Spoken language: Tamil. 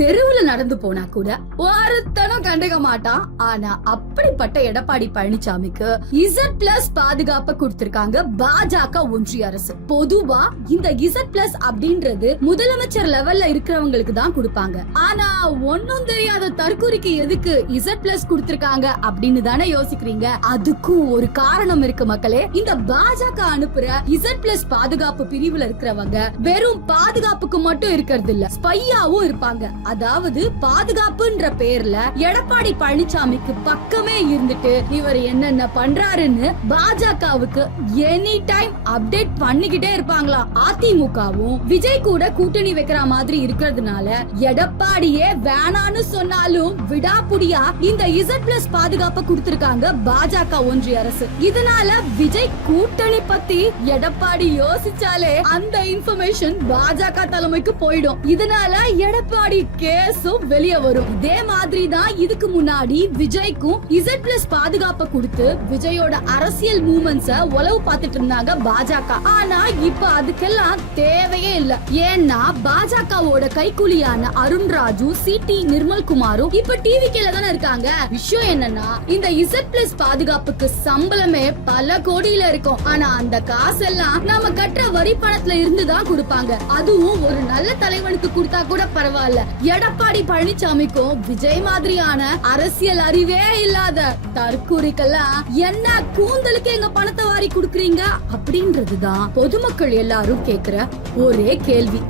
தெருவுல நடந்து போனா கூட ஒருத்தனும் கண்டுக்க மாட்டான். ஆனா அப்படிப்பட்ட எடப்பாடி பழனிசாமிக்கு Z+ பாதுகாப்ப கொடுத்திருக்காங்க பாஜக ஒன்றிய அரசு. பொதுவா இந்த Z+ அப்படின்றது முதலமைச்சர் லெவல்ல இருக்கிறவங்களுக்கு தான் கொடுப்பாங்க. ஆனா ஒன்னும் தெரியாத தற்கூரிக்கு எதுக்கு Z+ கொடுத்திருக்காங்க அப்படின்னு தானே யோசிக்கிறீங்க. அதுக்கும் ஒரு காரணம் இருக்கு மக்களே. இந்த பாஜக அனுப்புற Z+ பாதுகாப்பு பிரிவுல இருக்கிறவங்க வெறும் பாதுகாப்புக்கு மட்டும் இருக்கிறது இல்ல, ஸ்பையாவும் இருப்பாங்க. அதாவது பாதுகாப்புன்ற பேர்ல எடப்பாடி பழனிசாமிக்கு பக்கமே இருந்துட்டு இவர் என்னென்ன பண்றாருன்னு பாஜகவுக்கு எனி டைம் அப்டேட் பண்ணிக்கிட்டே இருப்பாங்களா. அதிமுகவும் விஜய் கூட கூட்டணி வைக்கிற மாதிரி இருக்கிறதுனால எடப்பாடியே வேணான்னு சொன்னாலும் விடாப்புடியா இந்த Z+ பாதுகாப்ப கொடுத்திருக்காங்க பாஜக ஒன்றிய அரசு. இதனால விஜய் கூட்டணி பத்தி எடப்பாடி யோசிச்சாலே அந்த இன்ஃபர்மேஷன் பாஜக தலைமைக்கு போயிடும். இதனால எடப்பாடி கேஸும் வெளியே வரும். இதே மாதிரி தான் இதுக்கு முன்னாடி விஜய்க்கும் Z+ பாதுகாப்ப கொடுத்து விஜயோட அரசியல் மூவ்மெண்ட்ஸ உளவு பார்த்துட்டு இருந்தாங்க பாஜக. ஆனா இப்ப அதுக்கெல்லாம் தேவையே இல்ல. ஏன்னா பாஜகவோட கைக்கூலியான அருண்ராஜு, சிடி நிர்மல்குமாரும் இப்ப டிவிக்கேல தானே இருக்காங்க. விஷயம் என்னன்னா இந்த Z+ பாதுகாப்புக்கு சம்பளமே பல கோடியில இருக்கும். ஆனா அந்த காசெல்லாம் நாம கட்டுற வரி பணத்துல இருந்து தான் கொடுப்பாங்க. அதுவும் ஒரு நல்ல தலைவனுக்கு கொடுத்தா கூட பரவாயில்ல. எடப்பாடி பழனிசாமிக்கும் விஜய் மாதிரியான அரசியல் அறிவே இல்லாத தற்கூரிக்கெல்லாம் என்ன கூந்தலுக்கு எங்க பணத்தை வாரி கொடுக்கறீங்க அப்படின்றதுதான் பொதுமக்கள் எல்லாரும் கேக்குற ஒரே கேள்வி.